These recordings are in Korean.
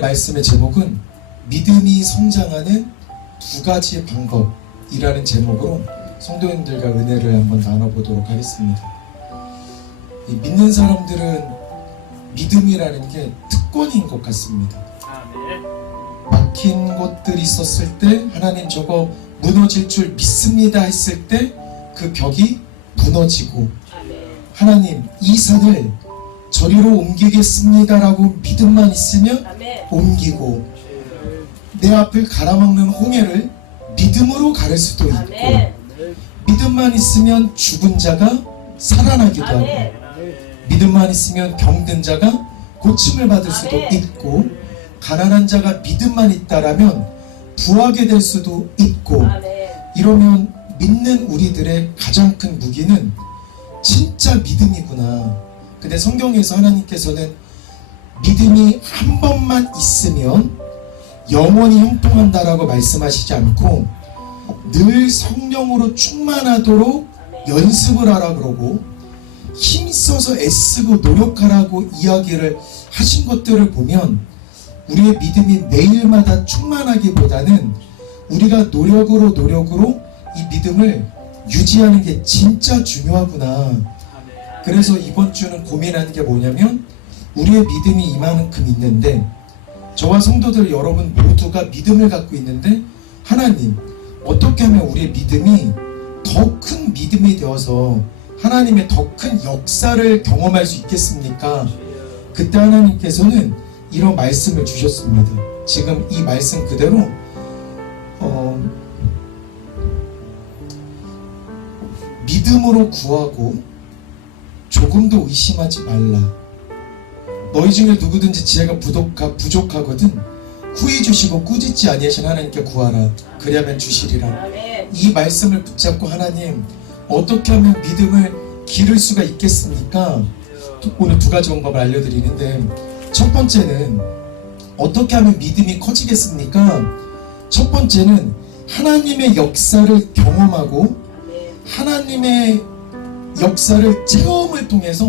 말씀의 제목은 믿음이 성장하는 두 가지 방법이라는 제목으로 성도님들과 은혜를 한번 나눠보도록 하겠습니다. 믿는 사람들은 믿음이라는 게 특권인 것 같습니다. 막힌 것들이 있었을 때 하나님 저거 무너질 줄 믿습니다 했을 때 그 벽이 무너지고 하나님 이 산을 저리로 옮기겠습니다 라고 믿음만 있으면 옮기고 내 앞을 가라막는 홍해를 믿음으로 가를 수도 있고 믿음만 있으면 죽은 자가 살아나기도 하고 믿음만 있으면 병든 자가 고침을 받을 수도 있고 가난한 자가 믿음만 있다라면 부하게 될 수도 있고 이러면 믿는 우리들의 가장 큰 무기는 진짜 믿음이구나. 근데 성경에서 하나님께서는 믿음이 한 번만 있으면 영원히 형통한다라고 말씀하시지 않고 늘 성령으로 충만하도록 연습을 하라 그러고 힘써서 애쓰고 노력하라고 이야기를 하신 것들을 보면 우리의 믿음이 매일마다 충만하기보다는 우리가 노력으로 이 믿음을 유지하는 게 진짜 중요하구나. 그래서 이번 주는 고민하는 게 뭐냐면 우리의 믿음이 이만큼 있는데 저와 성도들 여러분 모두가 믿음을 갖고 있는데 하나님 어떻게 하면 우리의 믿음이 더 큰 믿음이 되어서 하나님의 더 큰 역사를 경험할 수 있겠습니까? 그때 하나님께서는 이런 말씀을 주셨습니다. 지금 이 말씀 그대로 믿음으로 구하고 조금도 의심하지 말라. 너희 중에 누구든지 지혜가 부족하거든 구해 주시고 꾸짖지 아니하신 하나님께 구하라. 그리하면 주시리라. 이 말씀을 붙잡고 하나님 어떻게 하면 믿음을 기를 수가 있겠습니까? 오늘 두 가지 방법을 알려드리는데 첫 번째는 어떻게 하면 믿음이 커지겠습니까? 첫 번째는 하나님의 역사를 경험하고 하나님의 역사를 체험을 통해서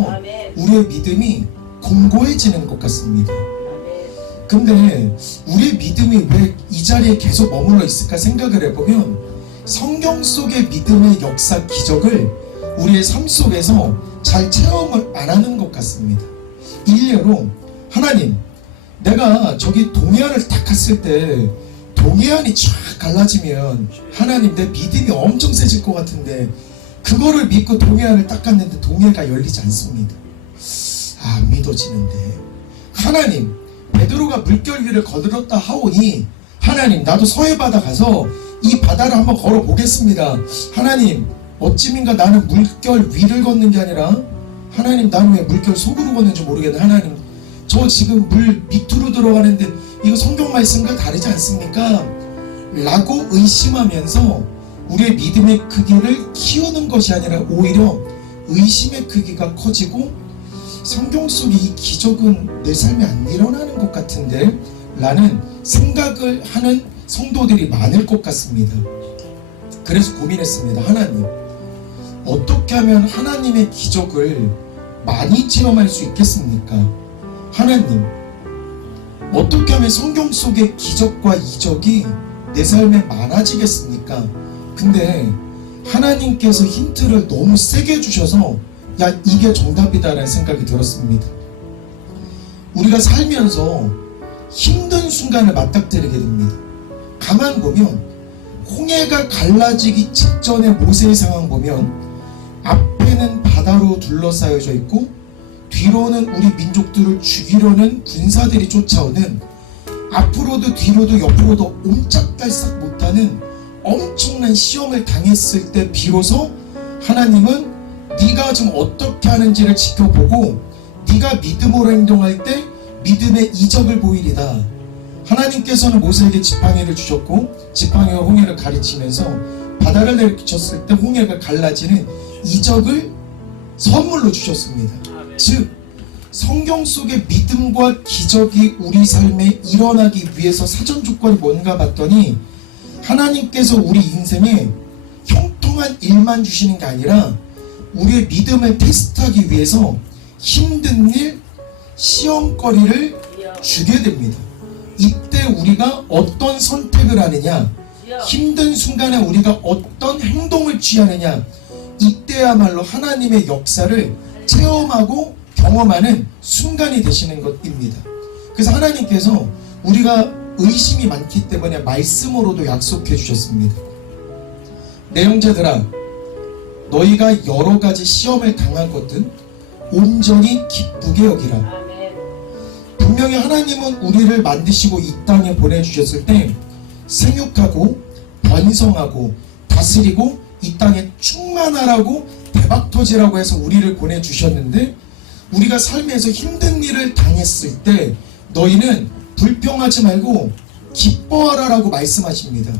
우리의 믿음이 공고해지는 것 같습니다. 근데 우리의 믿음이 왜 이 자리에 계속 머물러 있을까 생각을 해보면 성경 속의 믿음의 역사 기적을 우리의 삶 속에서 잘 체험을 안 하는 것 같습니다. 일례로 하나님 내가 저기 동해안을 딱 갔을 때 동해안이 쫙 갈라지면 하나님 내 믿음이 엄청 세질 것 같은데 그거를 믿고 동해안을 딱 갔는데 동해가 열리지 않습니다. 안 믿어지는데 하나님 베드로가 물결 위를 거들었다 하오니 하나님 나도 서해바다 가서 이 바다를 한번 걸어보겠습니다. 하나님 어찌민가 나는 물결 위를 걷는 게 아니라 하나님 나는 왜 물결 속으로 걷는지 모르겠네. 하나님 저 지금 물 밑으로 들어가는데 이거 성경 말씀과 다르지 않습니까? 라고 의심하면서 우리의 믿음의 크기를 키우는 것이 아니라 오히려 의심의 크기가 커지고 성경 속의 이 기적은 내 삶에 안 일어나는 것 같은데 라는 생각을 하는 성도들이 많을 것 같습니다. 그래서 고민했습니다. 하나님 어떻게 하면 하나님의 기적을 많이 체험할 수 있겠습니까? 하나님 어떻게 하면 성경 속의 기적과 이적이 내 삶에 많아지겠습니까? 근데 하나님께서 힌트를 너무 세게 주셔서 야 이게 정답이다라는 생각이 들었습니다. 우리가 살면서 힘든 순간을 맞닥뜨리게 됩니다. 가만 보면 홍해가 갈라지기 직전의 모세의 상황 보면 앞에는 바다로 둘러싸여져 있고 뒤로는 우리 민족들을 죽이려는 군사들이 쫓아오는 앞으로도 뒤로도 옆으로도 옴짝달싹 못하는 엄청난 시험을 당했을 때 비로소 하나님은 네가 지금 어떻게 하는지를 지켜보고 네가 믿음으로 행동할 때 믿음의 이적을 보이리다. 하나님께서는 모세에게 지팡이를 주셨고 지팡이와 홍해를 가르치면서 바다를 내리쳤을 때 홍해가 갈라지는 이적을 선물로 주셨습니다. 즉 성경 속의 믿음과 기적이 우리 삶에 일어나기 위해서 사전 조건이 뭔가 봤더니 하나님께서 우리 인생에 형통한 일만 주시는 게 아니라 우리의 믿음을 테스트하기 위해서 힘든 일, 시험거리를 주게 됩니다. 우리가 어떤 선택을 하느냐, 힘든 순간에 우리가 어떤 행동을 취하느냐, 이때야말로 하나님의 역사를 체험하고 경험하는 순간이 되시는 것입니다. 그래서 하나님께서 우리가 의심이 많기 때문에 말씀으로도 약속해 주셨습니다. 내 형제들아, 너희가 여러 가지 시험을 당하거든 온전히 기쁘게 여기라. 분명히 하나님은 우리를 만드시고 이 땅에 보내주셨을 때 생육하고 번성하고 다스리고 이 땅에 충만하라고 대박터지라고 해서 우리를 보내주셨는데, 우리가 삶에서 힘든 일을 당했을 때 너희는 불평하지 말고 기뻐하라라고 말씀하십니다.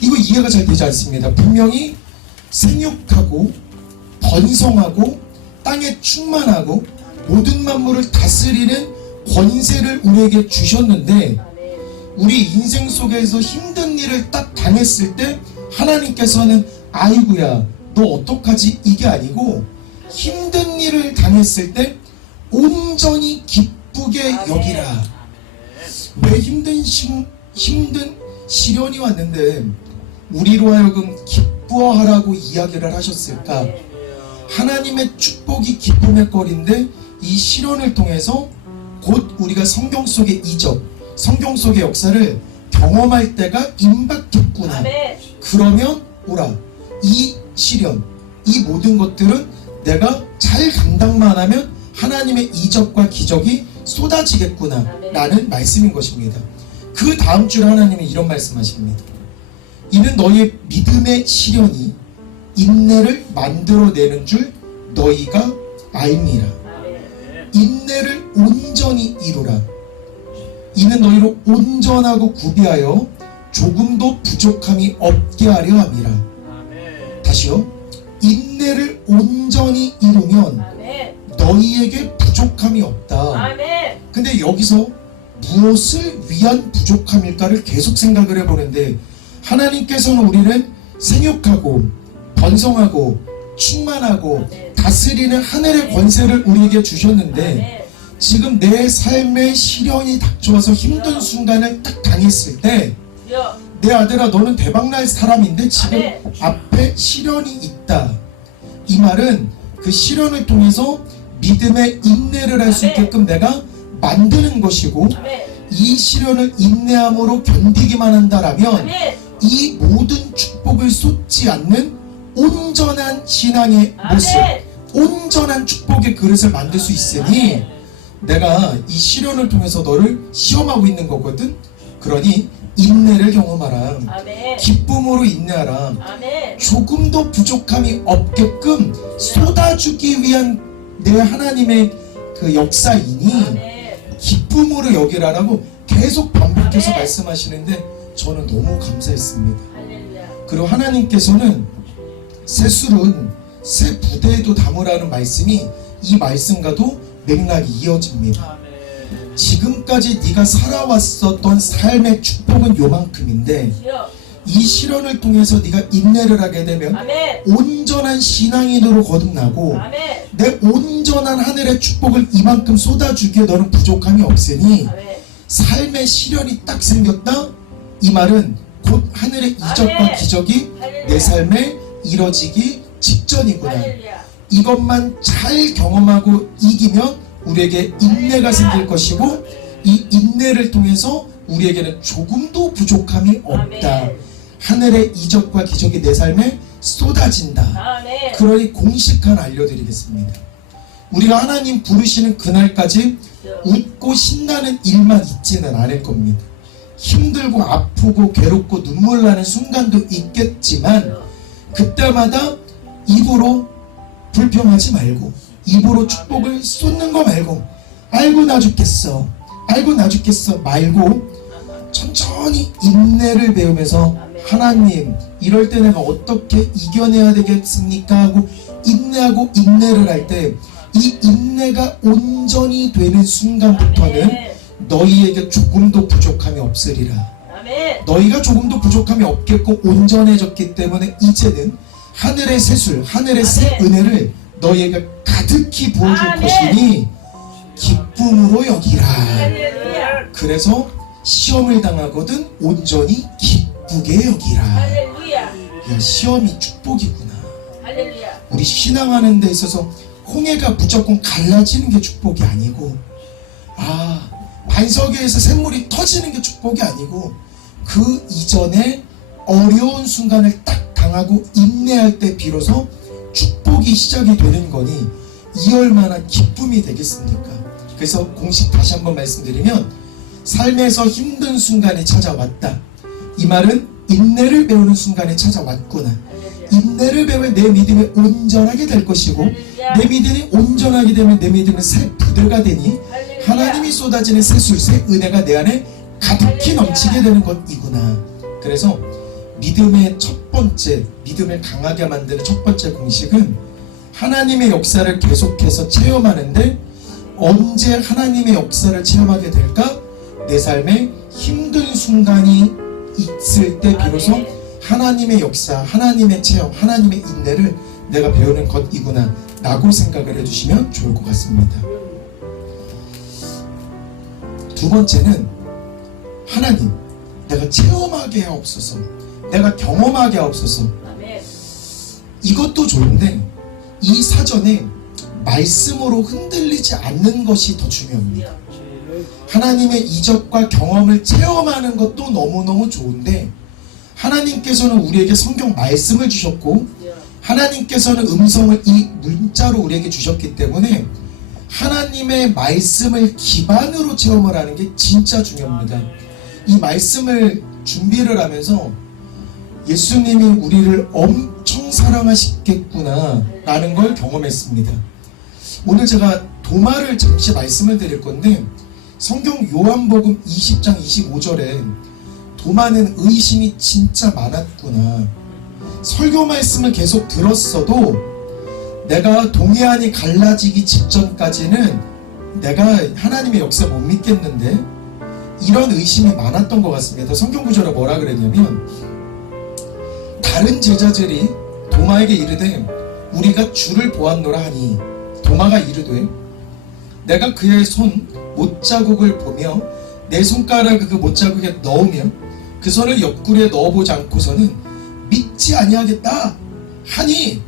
이거 이해가 잘 되지 않습니다. 분명히 생육하고 번성하고 땅에 충만하고 모든 만물을 다스리는 권세를 우리에게 주셨는데, 우리 인생 속에서 힘든 일을 딱 당했을 때 하나님께서는 아이고야 너 어떡하지, 이게 아니고 힘든 일을 당했을 때 온전히 기쁘게 여기라. 왜 힘든 시련이 왔는데 우리로 하여금 기뻐하라고 이야기를 하셨을까? 하나님의 축복이 기쁨의 거리인데 이 시련을 통해서 곧 우리가 성경 속의 이적, 성경 속의 역사를 경험할 때가 임박했구나. 그러면 오라, 이 시련, 이 모든 것들은 내가 잘 감당만 하면 하나님의 이적과 기적이 쏟아지겠구나 라는 말씀인 것입니다. 그 다음 줄 하나님은 이런 말씀하십니다. 이는 너희의 믿음의 시련이 인내를 만들어내는 줄 너희가 알미라. 인내를 온전히 이루라. 이는 너희로 온전하고 구비하여 조금도 부족함이 없게 하려 함이라. 다시요. 인내를 온전히 이루면 너희에게 부족함이 없다. 근데 여기서 무엇을 위한 부족함일까를 계속 생각을 해보는데, 하나님께서는 우리를 생육하고 번성하고 충만하고 다스리는 하늘의 권세를 우리에게 주셨는데, 지금 내 삶에 시련이 닥쳐와서 힘든 순간을 딱 당했을 때, 내 아들아 너는 대박날 사람인데 지금 앞에 시련이 있다. 이 말은 그 시련을 통해서 믿음의 인내를 할 수 있게끔 내가 만드는 것이고, 이 시련을 인내함으로 견디기만 한다라면 이 모든 축복을 쏟지 않는 온전한 신앙의 모습, 온전한 축복의 그릇을 만들 수 있으니, 내가 이 시련을 통해서 너를 시험하고 있는 거거든. 그러니 인내를 경험하라. 기쁨으로 인내하라. 조금도 부족함이 없게끔 쏟아주기 위한 내 하나님의 그 역사이니 기쁨으로 여기라라고 계속 반복해서 말씀하시는데 저는 너무 감사했습니다. 그리고 하나님께서는 새 술은 새 부대에도 담으라는 말씀이 이 말씀과도 맥락이 이어집니다. 지금까지 네가 살아왔었던 삶의 축복은 요만큼인데 이 시련을 통해서 네가 인내를 하게 되면 온전한 신앙인으로 거듭나고 내 온전한 하늘의 축복을 이만큼 쏟아주기에 너는 부족함이 없으니 삶의 시련이 딱 생겼다? 이 말은 곧 하늘의 이적과 기적이 내 삶에 이뤄지기 직전이구나. 이것만 잘 경험하고 이기면 우리에게 인내가 생길 것이고, 이 인내를 통해서 우리에게는 조금도 부족함이 없다. 하늘의 이적과 기적이 내 삶에 쏟아진다. 그러니 공식 하나 알려드리겠습니다. 우리가 하나님 부르시는 그날까지 웃고 신나는 일만 있지는 않을 겁니다. 힘들고 아프고 괴롭고 눈물 나는 순간도 있겠지만 그때마다 입으로 불평하지 말고, 입으로 축복을 쏟는 거 말고, 알고 나 죽겠어, 알고 나 죽겠어 말고 천천히 인내를 배우면서 하나님 이럴 때 내가 어떻게 이겨내야 되겠습니까 하고 인내하고 인내를 할 때 이 인내가 온전히 되는 순간부터는 너희에게 조금도 부족함이 없으리라. 너희가 조금도 부족함이 없겠고 온전해졌기 때문에 이제는 하늘의 새술, 하늘의 새 은혜를 너희에게 가득히 부어줄 것이니 기쁨으로 여기라. 그래서 시험을 당하거든 온전히 기쁘게 여기라. 할렐루야. 야, 시험이 축복이구나. 할렐루야. 우리 신앙하는 데 있어서 홍해가 무조건 갈라지는 게 축복이 아니고, 반석에서 샘물이 터지는 게 축복이 아니고, 그 이전에 어려운 순간을 딱 당하고 인내할 때 비로소 축복이 시작이 되는 거니 이 얼마나 기쁨이 되겠습니까? 그래서 공식 다시 한번 말씀드리면, 삶에서 힘든 순간이 찾아왔다. 이 말은 인내를 배우는 순간이 찾아왔구나. 인내를 배우면 내 믿음이 온전하게 될 것이고, 내 믿음이 온전하게 되면 내 믿음은 새 부대가 되니 하나님이 쏟아지는 새 술, 새 은혜가 내 안에 가득히 넘치게 되는 것이구나. 그래서 믿음의 첫 번째, 믿음을 강하게 만드는 첫 번째 공식은 하나님의 역사를 계속해서 체험하는데, 언제 하나님의 역사를 체험하게 될까? 내 삶에 힘든 순간이 있을 때 비로소 하나님의 역사, 하나님의 체험, 하나님의 인내를 내가 배우는 것이구나 라고 생각을 해주시면 좋을 것 같습니다. 두 번째는, 하나님, 내가 체험하게 하옵소서, 내가 경험하게 하옵소서. 이것도 좋은데 이 사전에 말씀으로 흔들리지 않는 것이 더 중요합니다. 하나님의 이적과 경험을 체험하는 것도 너무너무 좋은데, 하나님께서는 우리에게 성경 말씀을 주셨고, 하나님께서는 음성을 이 문자로 우리에게 주셨기 때문에 하나님의 말씀을 기반으로 체험을 하는 게 진짜 중요합니다. 이 말씀을 준비를 하면서 예수님이 우리를 엄청 사랑하시겠구나 라는 걸 경험했습니다. 오늘 제가 도마를 잠시 말씀을 드릴 건데, 성경 요한복음 20장 25절에 도마는 의심이 진짜 많았구나. 설교 말씀을 계속 들었어도 내가 동해안이 갈라지기 직전까지는 내가 하나님의 역사 못 믿겠는데, 이런 의심이 많았던 것 같습니다. 성경 구절에 뭐라 그랬냐면, 다른 제자들이 도마에게 이르되 우리가 주를 보았노라 하니, 도마가 이르되 내가 그의 손 못자국을 보며 내 손가락을 그 못자국에 넣으며 그 손을 옆구리에 넣어보지 않고서는 믿지 아니하겠다 하니,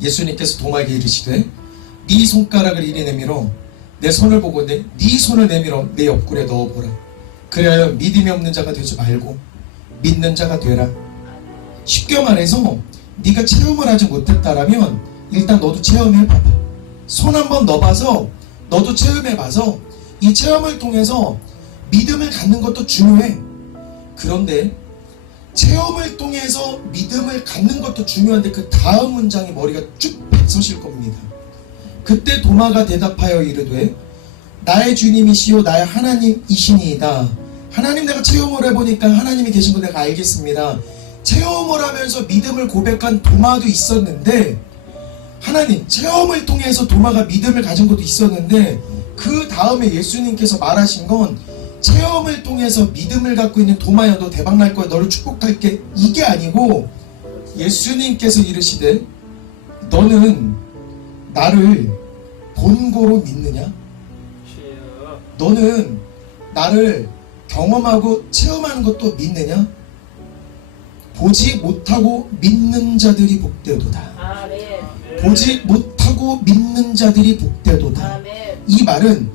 예수님께서 도마에게 이르시되 네 손가락을 이리 내밀어 내 손을 보고 네 손을 내밀어 내 옆구리에 넣어보라. 그래야 믿음이 없는 자가 되지 말고 믿는 자가 되라. 쉽게 말해서 네가 체험을 하지 못했다라면 일단 너도 체험해봐봐. 손 한번 넣어봐서 너도 체험해봐서 이 체험을 통해서 믿음을 갖는 것도 중요해. 그런데 체험을 통해서 믿음을 갖는 것도 중요한데 그 다음 문장이 머리가 쭉 서실 겁니다. 그때 도마가 대답하여 이르되 나의 주님이시요 나의 하나님이시니이다. 하나님, 내가 체험을 해보니까 하나님이 계신 거 내가 알겠습니다. 체험을 하면서 믿음을 고백한 도마도 있었는데, 하나님, 체험을 통해서 도마가 믿음을 가진 것도 있었는데, 그 다음에 예수님께서 말하신 건 체험을 통해서 믿음을 갖고 있는 도마야, 너 대박 날 거야, 너를 축복할게, 이게 아니고 예수님께서 이르시되 너는 나를 본고로 믿느냐? 너는 나를 경험하고 체험하는 것도 믿느냐? 보지 못하고 믿는 자들이 복되도다. 보지 못하고 믿는 자들이 복되도다. 이 말은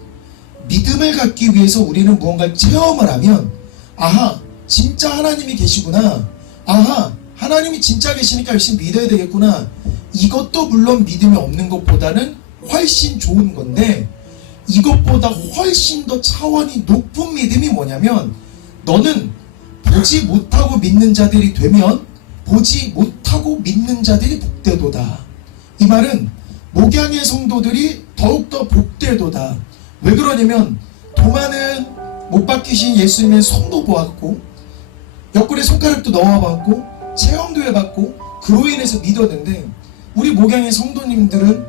믿음을 갖기 위해서 우리는 무언가를 체험을 하면, 아하, 진짜 하나님이 계시구나, 아하, 하나님이 진짜 계시니까 열심히 믿어야 되겠구나, 이것도 물론 믿음이 없는 것보다는 훨씬 좋은 건데, 이것보다 훨씬 더 차원이 높은 믿음이 뭐냐면, 너는 보지 못하고 믿는 자들이 되면 보지 못하고 믿는 자들이 복되도다. 이 말은 목양의 성도들이 더욱더 복되도다. 왜 그러냐면, 도마는 못 박히신 예수님의 손도 보았고 옆구리에 손가락도 넣어봤고 체험도 해봤고 그로 인해서 믿었는데, 우리 목양의 성도님들은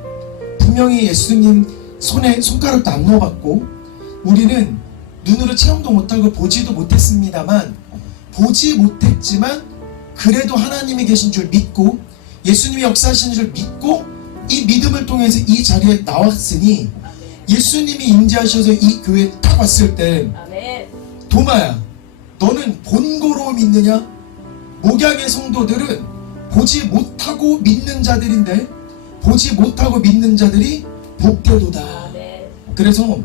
분명히 예수님 손에 손가락도 안 넣어봤고, 우리는 눈으로 체험도 못하고 보지도 못했습니다만, 보지 못했지만 그래도 하나님이 계신 줄 믿고 예수님이 역사하시는 줄 믿고 이 믿음을 통해서 이 자리에 나왔으니, 예수님이 임재하셔서 이 교회에 딱 왔을 때 도마야, 너는 본고로 믿느냐? 목양의 성도들은 보지 못하고 믿는 자들인데 보지 못하고 믿는 자들이 복되도다. 그래서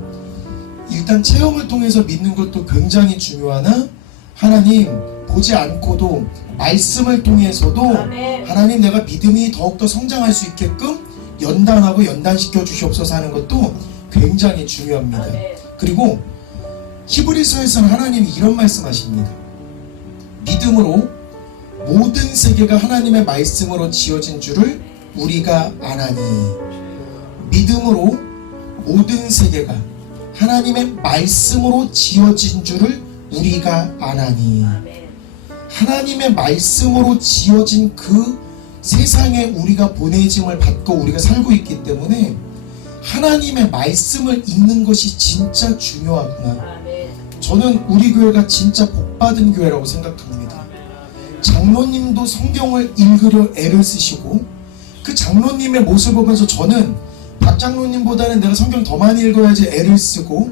일단 체험을 통해서 믿는 것도 굉장히 중요하나 하나님 보지 않고도 말씀을 통해서도 하나님 내가 믿음이 더욱더 성장할 수 있게끔 연단하고 연단시켜 주시옵소서 하는 것도 굉장히 중요합니다. 그리고 히브리서에서는 하나님이 이런 말씀하십니다. 믿음으로 모든 세계가 하나님의 말씀으로 지어진 줄을 우리가 아나니. 믿음으로 모든 세계가 하나님의 말씀으로 지어진 줄을 우리가 아나니. 하나님의 말씀으로 지어진 그 세상에 우리가 보내짐을 받고 우리가 살고 있기 때문에 하나님의 말씀을 읽는 것이 진짜 중요하구나. 저는 우리 교회가 진짜 복받은 교회라고 생각합니다. 장로님도 성경을 읽으려 애를 쓰시고 그 장로님의 모습을 보면서 저는 박 장로님보다는 내가 성경 더 많이 읽어야지 애를 쓰고,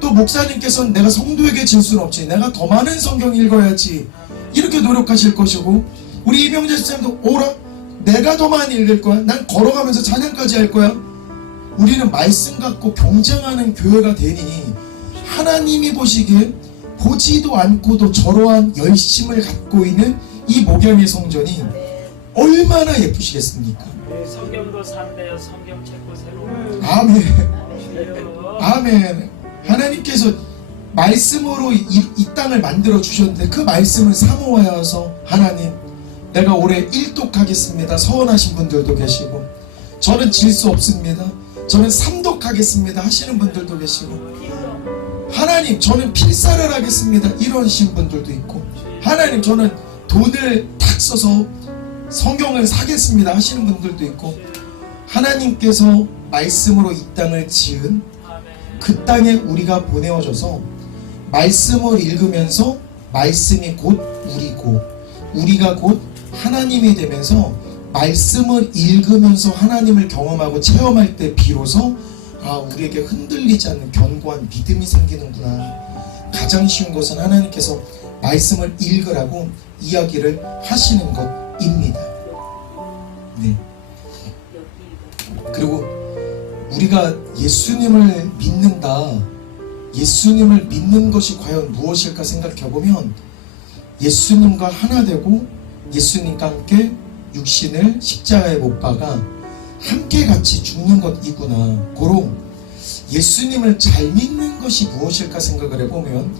또 목사님께서는 내가 성도에게 질 수는 없지, 내가 더 많은 성경 읽어야지 이렇게 노력하실 것이고, 우리 이병재 집사님도 오라, 내가 더 많이 읽을 거야, 난 걸어가면서 찬양까지 할 거야. 우리는 말씀 갖고 경쟁하는 교회가 되니 하나님이 보시기에 보지도 않고도 저러한 열심을 갖고 있는 이 목양의 성전이 얼마나 예쁘시겠습니까? 성경도 산대요. 성경책도 새로. 아멘. 아멘. 하나님께서 말씀으로 이 땅을 만들어 주셨는데 그 말씀을 사모하여서 하나님 내가 올해 1독하겠습니다 서원하신 분들도 계시고, 저는 질 수 없습니다, 저는 3독하겠습니다 하시는 분들도 계시고, 하나님 저는 필사를 하겠습니다 이러신 분들도 있고, 하나님 저는 돈을 탁 써서 성경을 사겠습니다 하시는 분들도 있고, 하나님께서 말씀으로 이 땅을 지은 그 땅에 우리가 보내어져서 말씀을 읽으면서 말씀이 곧 우리고 우리가 곧 하나님이 되면서 말씀을 읽으면서 하나님을 경험하고 체험할 때 비로소 우리에게 흔들리지 않는 견고한 믿음이 생기는구나. 가장 쉬운 것은 하나님께서 말씀을 읽으라고 이야기를 하시는 것입니다. 네. 그리고 우리가 예수님을 믿는다, 예수님을 믿는 것이 과연 무엇일까 생각해보면 예수님과 하나 되고 예수님과 함께 육신을 십자가에 못 박아 함께 같이 죽는 것이구나. 고로 예수님을 잘 믿는 것이 무엇일까 생각을 해보면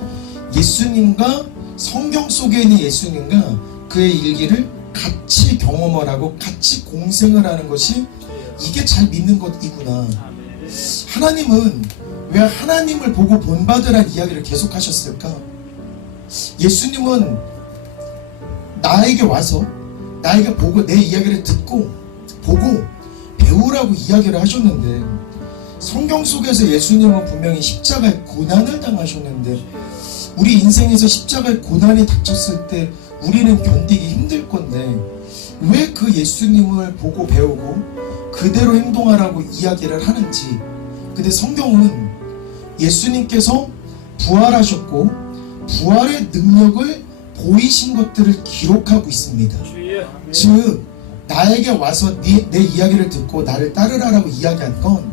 예수님과 성경 속에 있는 예수님과 그의 일기를 같이 경험을 하고 같이 공생을 하는 것이 이게 잘 믿는 것이구나. 하나님은 왜 하나님을 보고 본받으란 이야기를 계속 하셨을까? 예수님은 나에게 와서 나에게 보고 내 이야기를 듣고 보고 배우라고 이야기를 하셨는데, 성경 속에서 예수님은 분명히 십자가의 고난을 당하셨는데 우리 인생에서 십자가의 고난이 닥쳤을 때 우리는 견디기 힘들 건데 왜 그 예수님을 보고 배우고 그대로 행동하라고 이야기를 하는지. 근데 성경은 예수님께서 부활하셨고 부활의 능력을 보이신 것들을 기록하고 있습니다. 즉 나에게 와서 내 이야기를 듣고 나를 따르라라고 이야기한 건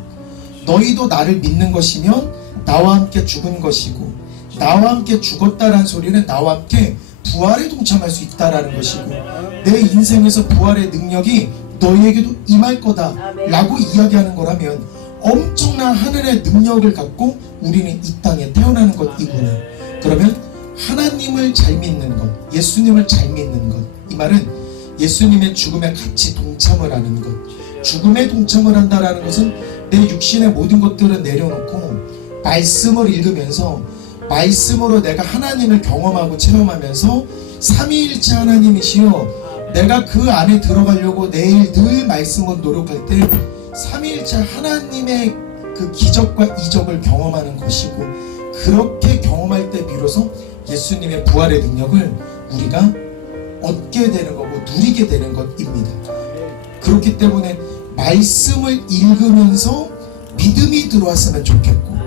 너희도 나를 믿는 것이면 나와 함께 죽은 것이고 나와 함께 죽었다라는 소리는 나와 함께 부활에 동참할 수 있다라는 것이고 내 인생에서 부활의 능력이 너희에게도 임할 거다 라고 이야기하는 거라면 엄청난 하늘의 능력을 갖고 우리는 이 땅에 태어나는 것이구나. 그러면 하나님을 잘 믿는 것, 예수님을 잘 믿는 것, 이 말은 예수님의 죽음에 같이 동참을 하는 것. 죽음에 동참을 한다라는 것은 내 육신의 모든 것들을 내려놓고 말씀을 읽으면서 말씀으로 내가 하나님을 경험하고 체험하면서 삼위일체 하나님이시여 내가 그 안에 들어가려고 내일 늘 말씀을 노력할 때 삼위일체 하나님의 그 기적과 이적을 경험하는 것이고, 그렇게 경험할 때 비로소 예수님의 부활의 능력을 우리가 얻게 되는 거고 누리게 되는 것입니다. 그렇기 때문에 말씀을 읽으면서 믿음이 들어왔으면 좋겠고,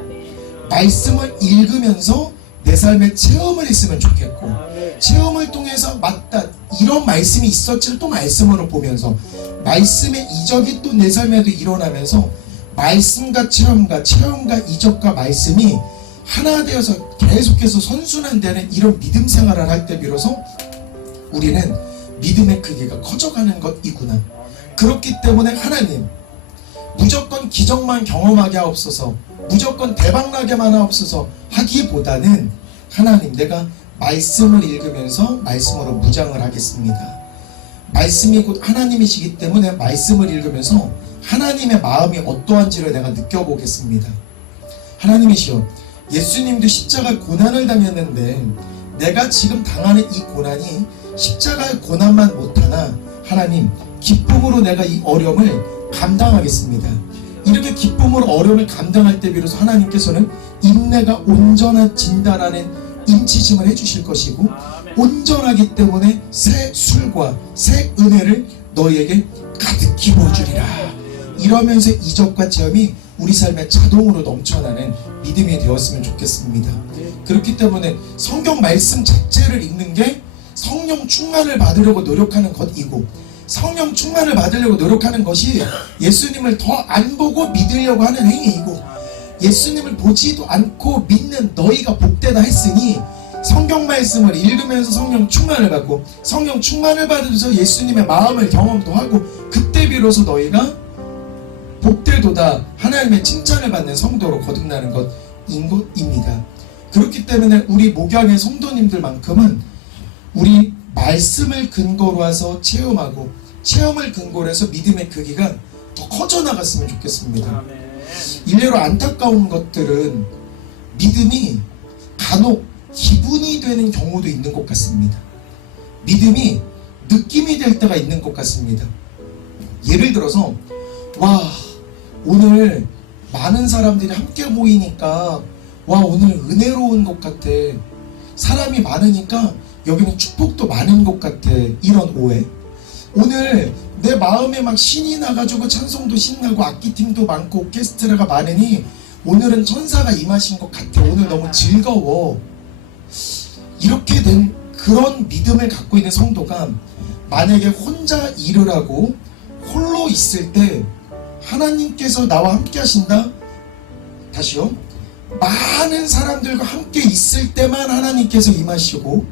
말씀을 읽으면서 내 삶에 체험을 했으면 좋겠고, 아멘. 체험을 통해서 맞다, 이런 말씀이 있었지를 또 말씀으로 보면서 말씀의 이적이 또 내 삶에도 일어나면서 말씀과 체험과 이적과 말씀이 하나 되어서 계속해서 선순환되는 이런 믿음 생활을 할 때 비로소 우리는 믿음의 크기가 커져가는 것이구나. 그렇기 때문에 하나님, 무조건 기적만 경험하게 하옵소서, 무조건 대박나게만 하옵소서 하기보다는 하나님, 내가 말씀을 읽으면서 말씀으로 무장을 하겠습니다. 말씀이 곧 하나님이시기 때문에 말씀을 읽으면서 하나님의 마음이 어떠한지를 내가 느껴보겠습니다. 하나님이시여, 예수님도 십자가 고난을 당했는데 내가 지금 당하는 이 고난이 십자가의 고난만 못하나 하나님, 기쁨으로 내가 이 어려움을 감당하겠습니다. 이렇게 기쁨으로 어려움을 감당할 때 비로소 하나님께서는 인내가 온전해진다라는 인치심을 해주실 것이고, 온전하기 때문에 새 술과 새 은혜를 너희에게 가득히 부어주리라. 이러면서 이적과 체험이 우리 삶에 자동으로 넘쳐나는 믿음이 되었으면 좋겠습니다. 그렇기 때문에 성경 말씀 자체를 읽는 게 성령 충만을 받으려고 노력하는 것이고, 성령 충만을 받으려고 노력하는 것이 예수님을 더 안 보고 믿으려고 하는 행위이고, 예수님을 보지도 않고 믿는 너희가 복되다 했으니 성경 말씀을 읽으면서 성령 충만을 받고, 성령 충만을 받으면서 예수님의 마음을 경험도 하고, 그때 비로소 너희가 복되도다 하나님의 칭찬을 받는 성도로 거듭나는 것인 것입니다. 그렇기 때문에 우리 목양의 성도님들만큼은 우리 말씀을 근거로 해서 체험하고, 체험을 근거로 해서 믿음의 크기가 더 커져 나갔으면 좋겠습니다. 일례로 안타까운 것들은 믿음이 간혹 기분이 되는 경우도 있는 것 같습니다. 믿음이 느낌이 될 때가 있는 것 같습니다. 예를 들어서, 와, 오늘 많은 사람들이 함께 모이니까 와, 오늘 은혜로운 것 같아. 사람이 많으니까 여기는 축복도 많은 것 같아. 이런 오해. 오늘 내 마음에 막 신이 나가지고 찬송도 신나고 악기팀도 많고 오케스트라가 많으니 오늘은 천사가 임하신 것 같아. 오늘 너무 즐거워. 이렇게 된 그런 믿음을 갖고 있는 성도가 만약에 혼자 일을 하고 홀로 있을 때 하나님께서 나와 함께 하신다? 다시요. 많은 사람들과 함께 있을 때만 하나님께서 임하시고,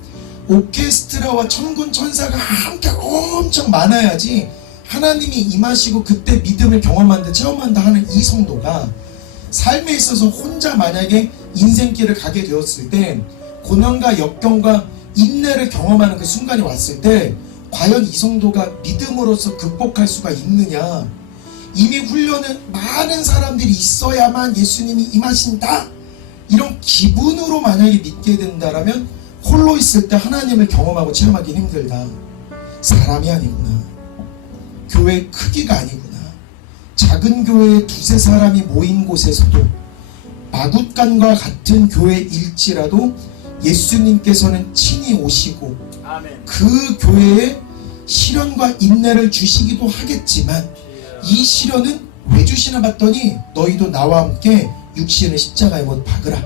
오케스트라와 천군 천사가 함께 엄청 많아야지 하나님이 임하시고 그때 믿음을 경험한다, 체험한다 하는 이 성도가 삶에 있어서 혼자 만약에 인생길을 가게 되었을 때 고난과 역경과 인내를 경험하는 그 순간이 왔을 때 과연 이 성도가 믿음으로서 극복할 수가 있느냐. 이미 훈련은 많은 사람들이 있어야만 예수님이 임하신다, 이런 기분으로 만약에 믿게 된다라면 홀로 있을 때 하나님을 경험하고 체험하기 힘들다. 사람이 아니구나. 교회 크기가 아니구나. 작은 교회에 두세 사람이 모인 곳에서도 마굿간과 같은 교회일지라도 예수님께서는 친히 오시고 그 교회에 시련과 인내를 주시기도 하겠지만, 이 시련은 왜 주시나 봤더니 너희도 나와 함께 육신을 십자가에 못 박으라.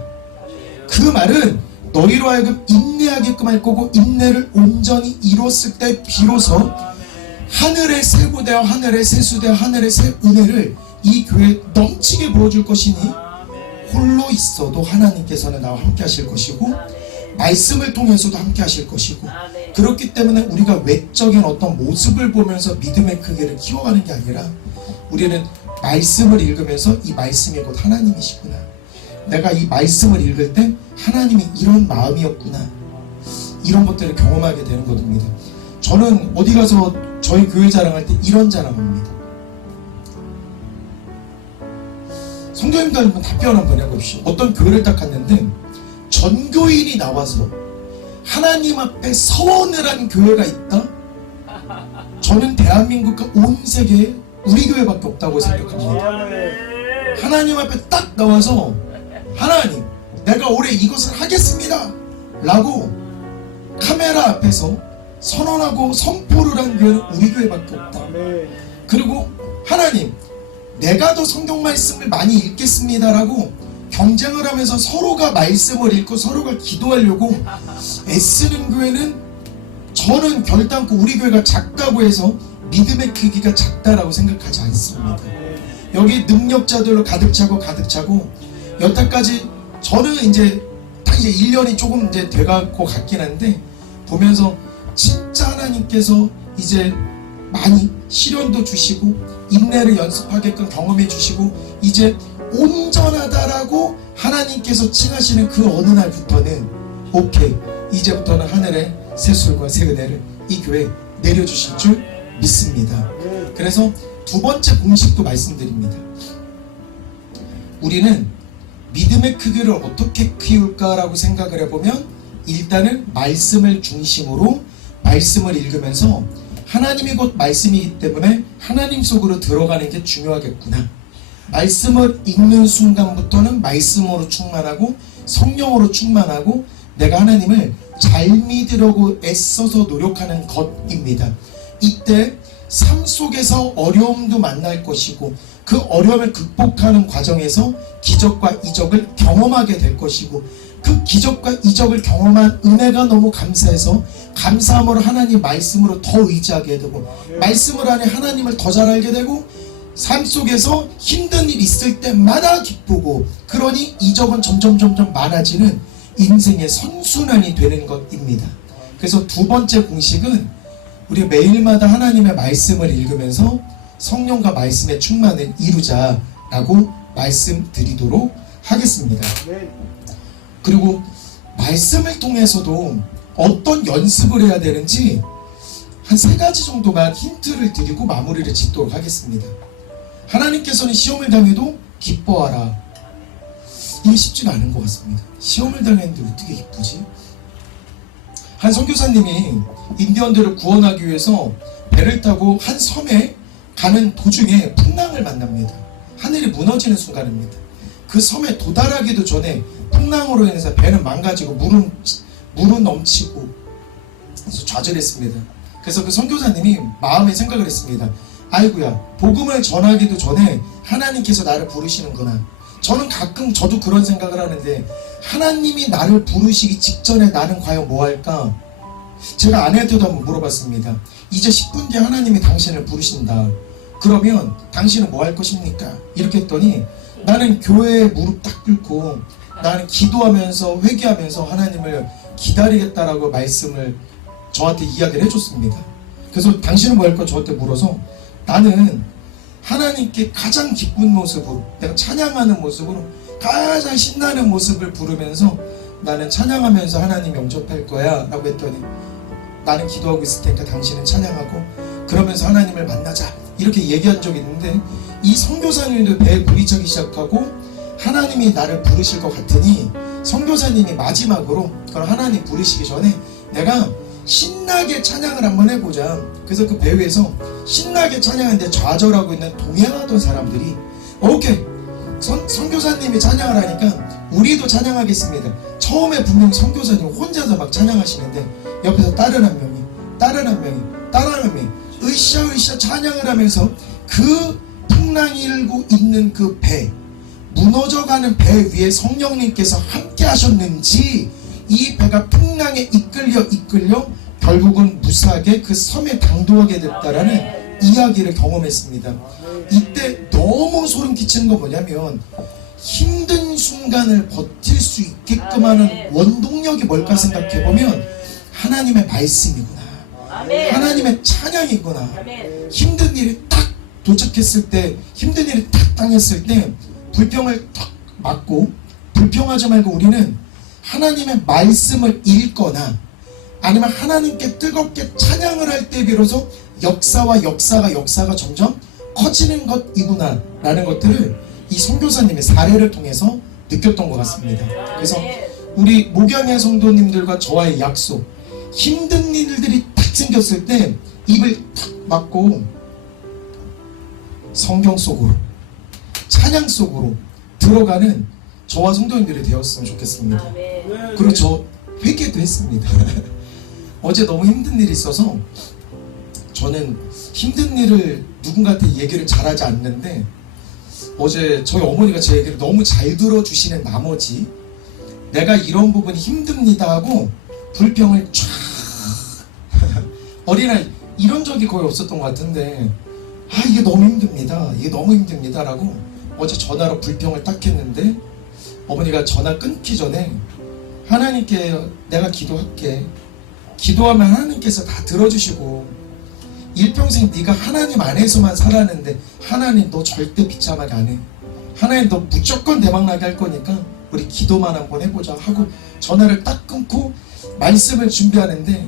그 말은 너희로 하여금 인내하게끔 할 거고, 인내를 온전히 이뤘을 때 비로소 하늘의 새 부대와 하늘의 새 수대와 하늘의 새 은혜를 이 교회에 넘치게 부어줄 것이니, 홀로 있어도 하나님께서는 나와 함께 하실 것이고 말씀을 통해서도 함께 하실 것이고, 그렇기 때문에 우리가 외적인 어떤 모습을 보면서 믿음의 크기를 키워가는 게 아니라 우리는 말씀을 읽으면서 이 말씀이 곧 하나님이시구나, 내가 이 말씀을 읽을 때 하나님이 이런 마음이었구나, 이런 것들을 경험하게 되는 것입니다. 저는 어디 가서 저희 교회 자랑할 때 이런 자랑합니다. 성도님들 한번 답변 한번 해보십시오. 어떤 교회를 딱 갔는데 전교인이 나와서 하나님 앞에 서원을 한 교회가 있다? 저는 대한민국과 온 세계에 우리 교회밖에 없다고 생각합니다. 하나님 앞에 딱 나와서 하나님, 내가 올해 이것을 하겠습니다 라고 카메라 앞에서 선언하고 선포를 한 교회는 우리 교회밖에 없다. 그리고 하나님, 내가 더 성경 말씀을 많이 읽겠습니다 라고 경쟁을 하면서 서로가 말씀을 읽고 서로가 기도하려고 애쓰는 교회는 저는 결단코 우리 교회가 작다고 해서 믿음의 크기가 작다라고 생각하지 않습니다. 여기 능력자들로 가득 차고 여태까지 저는 이제 1년이 조금 이제 돼가고 같긴 한데 보면서 진짜 하나님께서 이제 많이 시련도 주시고 인내를 연습하게끔 경험해 주시고 이제 온전하다라고 하나님께서 칭하시는 그 어느 날부터는 오케이, 이제부터는 하늘의 새 술과 새 은혜를 이 교회에 내려주실 줄 믿습니다. 그래서 두 번째 공식도 말씀드립니다. 우리는 믿음의 크기를 어떻게 키울까라고 생각을 해보면 일단은 말씀을 중심으로 말씀을 읽으면서 하나님이 곧 말씀이기 때문에 하나님 속으로 들어가는 게 중요하겠구나. 말씀을 읽는 순간부터는 말씀으로 충만하고 성령으로 충만하고 내가 하나님을 잘 믿으려고 애써서 노력하는 것입니다. 이때 삶 속에서 어려움도 만날 것이고 그 어려움을 극복하는 과정에서 기적과 이적을 경험하게 될 것이고 그 기적과 이적을 경험한 은혜가 너무 감사해서 감사함으로 하나님 말씀으로 더 의지하게 되고 말씀을 안에 하나님을 더 잘 알게 되고 삶 속에서 힘든 일 있을 때마다 기쁘고 그러니 이적은 점점 많아지는 인생의 선순환이 되는 것입니다. 그래서 두 번째 공식은 우리 매일마다 하나님의 말씀을 읽으면서 성령과 말씀의 충만을 이루자라고 말씀드리도록 하겠습니다. 그리고 말씀을 통해서도 어떤 연습을 해야 되는지 한 3가지 정도만 힌트를 드리고 마무리를 짓도록 하겠습니다. 하나님께서는 시험을 당해도 기뻐하라. 이게 쉽지가 않은 것 같습니다. 시험을 당했는데 어떻게 기쁘지? 한 선교사님이 인디언들을 구원하기 위해서 배를 타고 한 섬에 가는 도중에 풍랑을 만납니다. 하늘이 무너지는 순간입니다. 그 섬에 도달하기도 전에 풍랑으로 인해서 배는 망가지고 물은 넘치고 그래서 좌절했습니다. 그래서 그 선교사님이 마음에 생각을 했습니다. 아이고야, 복음을 전하기도 전에 하나님께서 나를 부르시는구나. 저는 가끔 저도 그런 생각을 하는데 하나님이 나를 부르시기 직전에 나는 과연 뭐 할까? 제가 아내한테도 한번 물어봤습니다. 이제 10분 뒤에 하나님이 당신을 부르신다. 그러면 당신은 뭐 할 것입니까? 이렇게 했더니 나는 교회에 무릎 딱 꿇고 나는 기도하면서 회개하면서 하나님을 기다리겠다라고 말씀을 저한테 이야기를 해줬습니다. 그래서 당신은 뭐 할 거 저한테 물어서 나는 하나님께 가장 기쁜 모습으로 내가 찬양하는 모습으로 가장 신나는 모습을 부르면서 나는 찬양하면서 하나님 영접할 거야 라고 했더니 나는 기도하고 있을 테니까 당신은 찬양하고 그러면서 하나님을 만나자 이렇게 얘기한 적이 있는데 이 선교사님도 배에 물이 차기 시작하고 하나님이 나를 부르실 것 같으니 선교사님이 마지막으로 그럼 하나님 부르시기 전에 내가 신나게 찬양을 한번 해보자. 그래서 그 배 위에서 신나게 찬양하는데 좌절하고 있는 동행하던 사람들이 오케이 선교사님이 찬양을 하니까 우리도 찬양하겠습니다. 처음에 분명 선교사님 혼자서 막 찬양하시는데 옆에서 다른 한 명이 으쌰으쌰 찬양을 하면서 그 풍랑이 일고 있는 그 배 무너져가는 배 위에 성령님께서 함께 하셨는지 이 배가 풍랑에 이끌려 결국은 무사하게 그 섬에 당도하게 됐다라는 이야기를 경험했습니다. 이때 너무 소름 끼치는 건 뭐냐면 힘든 순간을 버틸 수 있게끔 하는 원동력이 뭘까 생각해보면 하나님의 말씀이구나. 하나님의 찬양이구나. 힘든 일이 딱 도착했을 때 힘든 일이 딱 당했을 때 불평을 딱 맞고 불평하지 말고 우리는 하나님의 말씀을 읽거나 아니면 하나님께 뜨겁게 찬양을 할 때 비로소 역사가 점점 커지는 것이구나 라는 것들을 이 선교사님의 사례를 통해서 느꼈던 것 같습니다. 그래서 우리 목양의 성도님들과 저와의 약속, 힘든 일들이 딱 생겼을 때 입을 탁 막고 성경 속으로 찬양 속으로 들어가는 저와 성도님들이 되었으면 좋겠습니다. 그리고 저 회개도 했습니다. 어제 너무 힘든 일이 있어서 저는 힘든 일을 누군가한테 얘기를 잘하지 않는데 어제 저희 어머니가 제 얘기를 너무 잘 들어주시는 나머지 내가 이런 부분이 힘듭니다 하고 불평을 쫙 어린아이 이런 적이 거의 없었던 것 같은데 아 이게 너무 힘듭니다, 이게 너무 힘듭니다 라고 어제 전화로 불평을 딱 했는데 어머니가 전화 끊기 전에 하나님께 내가 기도할게, 기도하면 하나님께서 다 들어주시고 일평생 네가 하나님 안에서만 살았는데 하나님 너 절대 비참하게 안 해, 하나님 너 무조건 대박나게 할 거니까 우리 기도만 한번 해보자 하고 전화를 딱 끊고 말씀을 준비하는데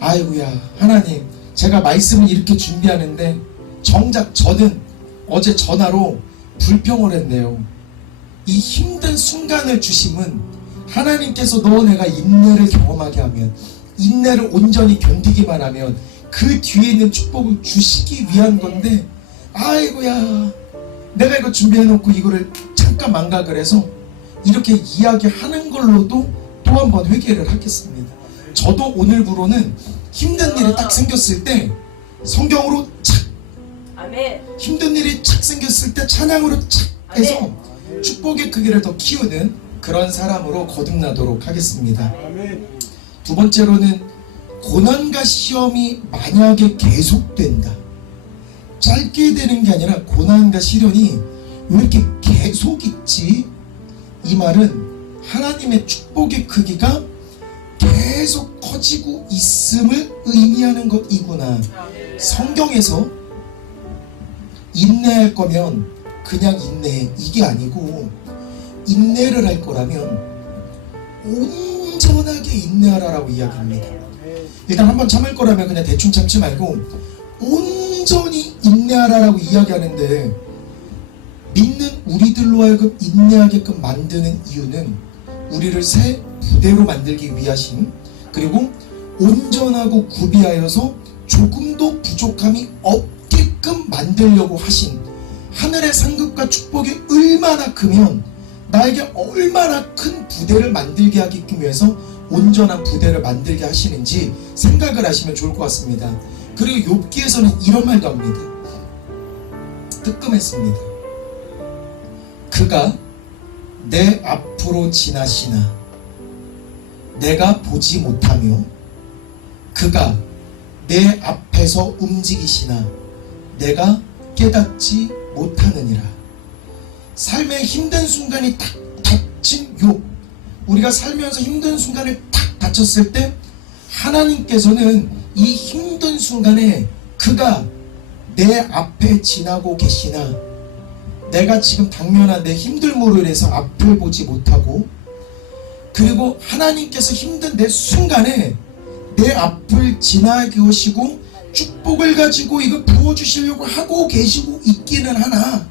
아이고야 하나님 제가 말씀을 이렇게 준비하는데 정작 저는 어제 전화로 불평을 했네요. 이 힘든 순간을 주심은 하나님께서 너 내가 인내를 경험하게 하면 인내를 온전히 견디기만 하면 그 뒤에 있는 축복을 주시기 위한 건데 아이고야 내가 이거 준비해놓고 이거를 잠깐 망각을 해서 이렇게 이야기하는 걸로도 또 한 번 회개를 하겠습니다. 저도 오늘부로는 힘든 일이 딱 생겼을 때 성경으로 착 힘든 일이 착 생겼을 때 찬양으로 착 해서 축복의 크기를 더 키우는 그런 사람으로 거듭나도록 하겠습니다. 두 번째로는 고난과 시험이 만약에 계속된다, 짧게 되는 게 아니라 고난과 시련이 왜 이렇게 계속 있지? 이 말은 하나님의 축복의 크기가 계속 커지고 있음을 의미하는 것이구나. 성경에서 인내할 거면 그냥 인내 이게 아니고 인내를 할 거라면 온전하게 인내하라라고 이야기합니다. 일단 한번 참을 거라면 그냥 대충 참지 말고 온전히 인내하라라고 이야기하는데 믿는 우리들로 하여금 인내하게끔 만드는 이유는 우리를 새 부대로 만들기 위하심, 그리고 온전하고 구비하여서 조금도 부족함이 없게끔 만들려고 하신 하늘의 상급과 축복이 얼마나 크면 나에게 얼마나 큰 부대를 만들게 하기 위해서 온전한 부대를 만들게 하시는지 생각을 하시면 좋을 것 같습니다. 그리고 욥기에서는 이런 말도 합니다. 뜨끔했습니다. 그가 내 앞으로 지나시나 내가 보지 못하며 그가 내 앞에서 움직이시나 내가 깨닫지 못하느니라. 삶의 힘든 순간이 딱 닥친 욥, 우리가 살면서 힘든 순간을 딱 닥쳤을 때 하나님께서는 이 힘든 순간에 그가 내 앞에 지나고 계시나 내가 지금 당면한 내 힘듦으로 인해서 앞을 보지 못하고, 그리고 하나님께서 힘든 내 순간에 내 앞을 지나가시고 축복을 가지고 이걸 부어주시려고 하고 계시고 있기는 하나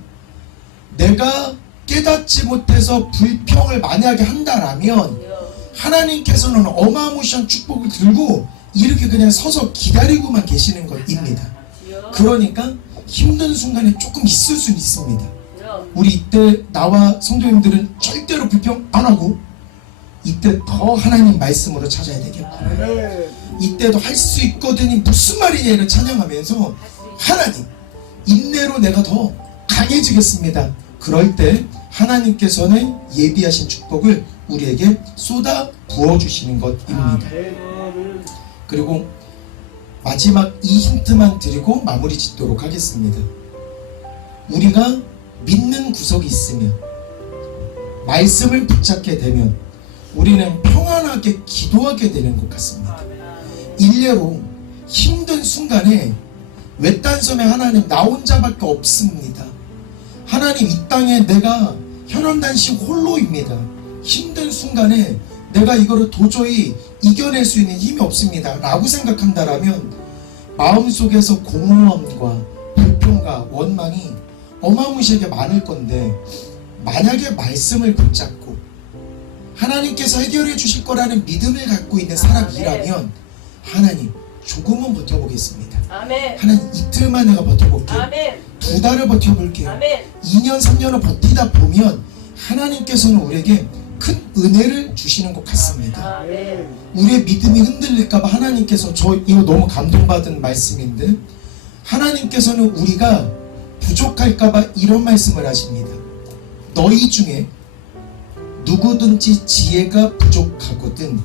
내가 깨닫지 못해서 불평을 만약에 한다라면 하나님께서는 어마무시한 축복을 들고 이렇게 그냥 서서 기다리고만 계시는 것입니다. 그러니까 힘든 순간에 조금 있을 수는 있습니다. 우리 이때 나와 성도님들은 절대로 불평 안 하고 이때 더 하나님 말씀으로 찾아야 되겠구나, 이때도 할 수 있거든이 무슨 말이냐 이런 찬양하면서 하나님 인내로 내가 더 강해지겠습니다. 그럴 때 하나님께서는 예비하신 축복을 우리에게 쏟아 부어주시는 것입니다. 그리고 마지막 이 힌트만 드리고 마무리 짓도록 하겠습니다. 우리가 믿는 구석이 있으면, 말씀을 붙잡게 되면 우리는 평안하게 기도하게 되는 것 같습니다. 일례로 힘든 순간에 외딴 섬에 하나님 나 혼자밖에 없습니다. 하나님 이 땅에 내가 혈연단식 홀로입니다. 힘든 순간에 내가 이거를 도저히 이겨낼 수 있는 힘이 없습니다 라고 생각한다라면 마음속에서 공허함과 불평과 원망이 어마무시하게 많을 건데, 만약에 말씀을 붙잡고 하나님께서 해결해 주실 거라는 믿음을 갖고 있는 사람이라면 하나님 조금은 버텨보겠습니다. 하나님 이틀만 내가 버텨볼게요. 2달을 버텨볼게요. 2년 3년을 버티다 보면 하나님께서는 우리에게 큰 은혜를 주시는 것 같습니다. 우리의 믿음이 흔들릴까봐 하나님께서, 저 이거 너무 감동받은 말씀인데, 하나님께서는 우리가 부족할까봐 이런 말씀을 하십니다. 너희 중에 누구든지 지혜가 부족하거든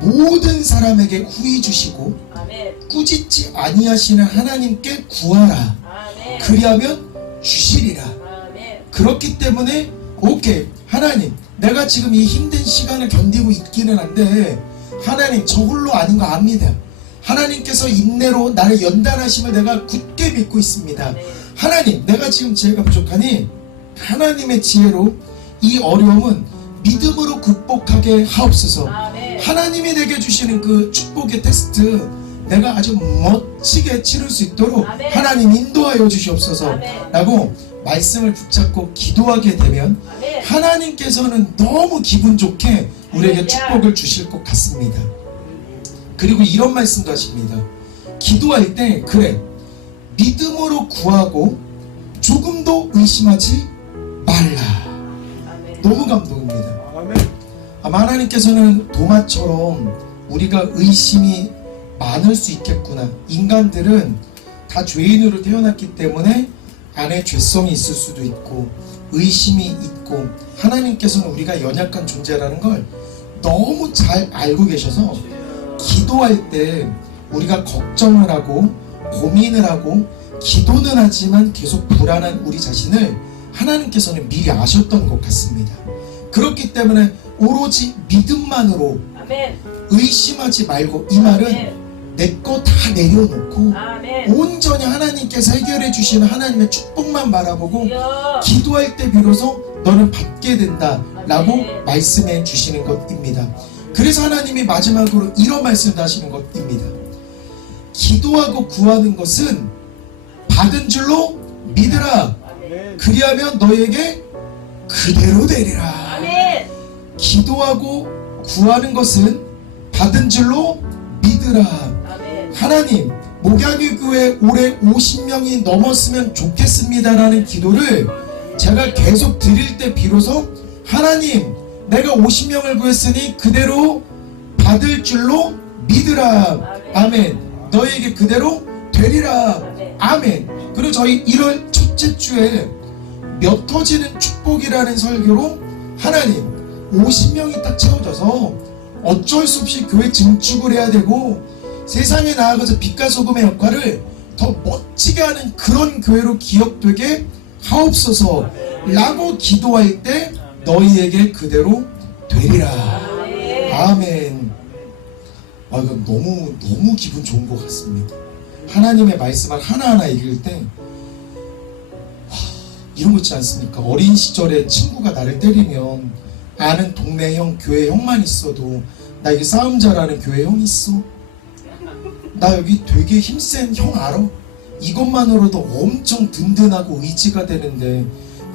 모든 사람에게 후히 주시고 아멘. 꾸짖지 아니하시는 하나님께 구하라. 아멘. 그리하면 주시리라. 아멘. 그렇기 때문에 오케이, 하나님 내가 지금 이 힘든 시간을 견디고 있기는 한데 하나님 저 홀로 아닌 거 압니다. 하나님께서 인내로 나를 연단하심을 내가 굳게 믿고 있습니다. 아멘. 하나님 내가 지금 지혜가 부족하니 하나님의 지혜로 이 어려움은 믿음으로 극복하게 하옵소서. 아멘. 하나님이 내게 주시는 그 축복의 테스트 내가 아주 멋지게 치를 수 있도록 아멘. 하나님 인도하여 주시옵소서 아멘. 라고 말씀을 붙잡고 기도하게 되면 아멘. 하나님께서는 너무 기분 좋게 우리에게 할렐루야. 축복을 주실 것 같습니다. 그리고 이런 말씀도 하십니다. 기도할 때 그래 믿음으로 구하고 조금도 의심하지 말라. 아멘. 너무 감동입니다. 아멘. 아마 하나님께서는 도마처럼 우리가 의심이 많을 수 있겠구나. 인간들은 다 죄인으로 태어났기 때문에 안에 죄성이 있을 수도 있고 의심이 있고 하나님께서는 우리가 연약한 존재라는 걸 너무 잘 알고 계셔서 기도할 때 우리가 걱정을 하고 고민을 하고 기도는 하지만 계속 불안한 우리 자신을 하나님께서는 미리 아셨던 것 같습니다. 그렇기 때문에 오로지 믿음만으로 아멘. 의심하지 말고, 이 말은 아멘. 내 거 다 내려놓고 아멘. 온전히 하나님께서 해결해 주시는 하나님의 축복만 바라보고 주여. 기도할 때 비로소 너는 받게 된다 라고 아멘. 말씀해 주시는 것입니다. 그래서 하나님이 마지막으로 이런 말씀을 하시는 것입니다. 기도하고 구하는 것은 받은 줄로 믿으라. 아멘. 그리하면 너에게 그대로 되리라. 아멘. 기도하고 구하는 것은 받은 줄로 믿으라. 아멘. 하나님, 목양의 교회 올해 50명이 넘었으면 좋겠습니다라는 기도를 제가 계속 드릴 때 비로소 하나님 내가 50명을 구했으니 그대로 받을 줄로 믿으라. 아멘. 너에게 그대로 되리라. 아멘. 그리고 저희 1월 첫째 주에 몇 터지는 축복이라는 설교로 하나님 50명이 딱 채워져서 어쩔 수 없이 교회 증축을 해야 되고 세상에 나아가서 빛과 소금의 역할을 더 멋지게 하는 그런 교회로 기억되게 하옵소서 라고 기도할 때 너희에게 그대로 되리라. 아멘. 아, 이건 너무 기분 좋은 것 같습니다. 하나님의 말씀을 하나하나 읽을 때 이런 거 있지 않습니까? 어린 시절에 친구가 나를 때리면 아는 동네 형, 교회 형만 있어도 나 여기 싸움 잘하는 교회 형 있어? 나 여기 되게 힘센 형 알아? 이것만으로도 엄청 든든하고 의지가 되는데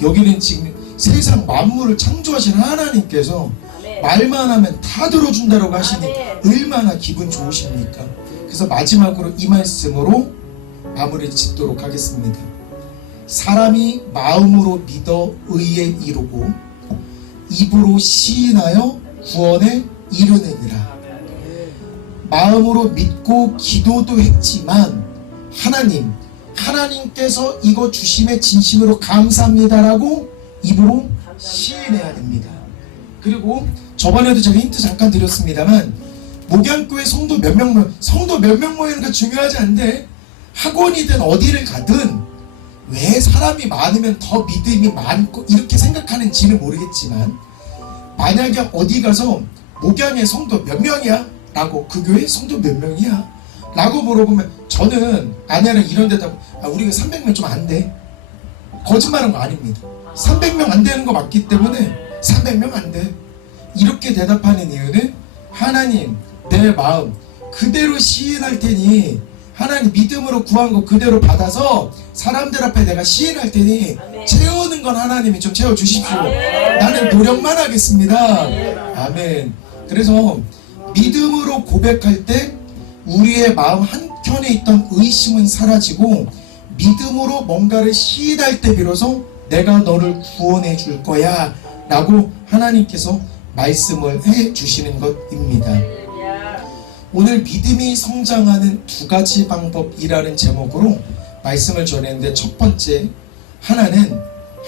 여기는 지금 세상 만물을 창조하신 하나님께서 말만 하면 다 들어준다고 하시니 얼마나 기분 좋으십니까? 그래서 마지막으로 이 말씀으로 마무리 짓도록 하겠습니다. 사람이 마음으로 믿어 의에 이르고 입으로 시인하여 구원에 이르느니라. 마음으로 믿고 기도도 했지만 하나님께서 이거 주심에 진심으로 감사합니다라고 입으로 시인해야 됩니다. 그리고 저번에도 제가 힌트 잠깐 드렸습니다만 목양교회 성도 몇 명 모이는 거 중요하지 않은데 학원이든 어디를 가든 왜 사람이 많으면 더 믿음이 많고 이렇게 생각하는지는 모르겠지만 만약에 어디 가서 목양의 성도 몇 명이야? 라고 그 교회 성도 몇 명이야? 라고 물어보면 저는 아내랑 이런 데다 우리가 300명 좀 안 돼. 거짓말한 거 아닙니다. 300명 안 되는 거 맞기 때문에 300명 안 돼. 이렇게 대답하는 이유는 하나님 내 마음 그대로 시인할 테니 하나님 믿음으로 구한 거 그대로 받아서 사람들 앞에 내가 시인할 테니 채우는 건 하나님이 좀 채워주십시오. 나는 노력만 하겠습니다. 아멘. 그래서 믿음으로 고백할 때 우리의 마음 한켠에 있던 의심은 사라지고 믿음으로 뭔가를 시인할 때 비로소 내가 너를 구원해 줄 거야 라고 하나님께서 말씀을 해 주시는 것입니다. 오늘 믿음이 성장하는 두 가지 방법이라는 제목으로 말씀을 전했는데, 첫 번째 하나는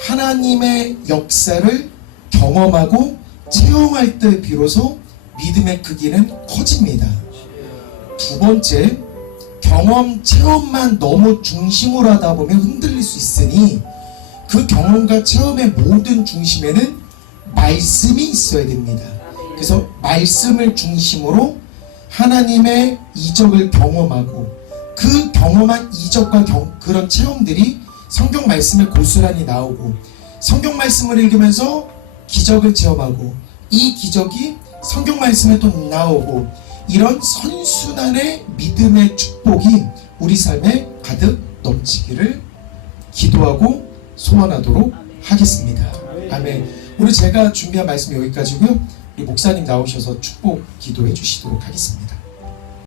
하나님의 역사를 경험하고 체험할 때 비로소 믿음의 크기는 커집니다. 두 번째, 경험, 체험만 너무 중심으로 하다 보면 흔들릴 수 있으니 그 경험과 체험의 모든 중심에는 말씀이 있어야 됩니다. 그래서 말씀을 중심으로 하나님의 이적을 경험하고 그 경험한 이적과 그런 체험들이 성경 말씀에 고스란히 나오고, 성경 말씀을 읽으면서 기적을 체험하고 이 기적이 성경 말씀에 또 나오고, 이런 선순환의 믿음의 축복이 우리 삶에 가득 넘치기를 기도하고 소원하도록 하겠습니다. 아멘. 오늘 제가 준비한 말씀 여기까지고요. 우리 목사님 나오셔서 축복 기도해 주시도록 하겠습니다.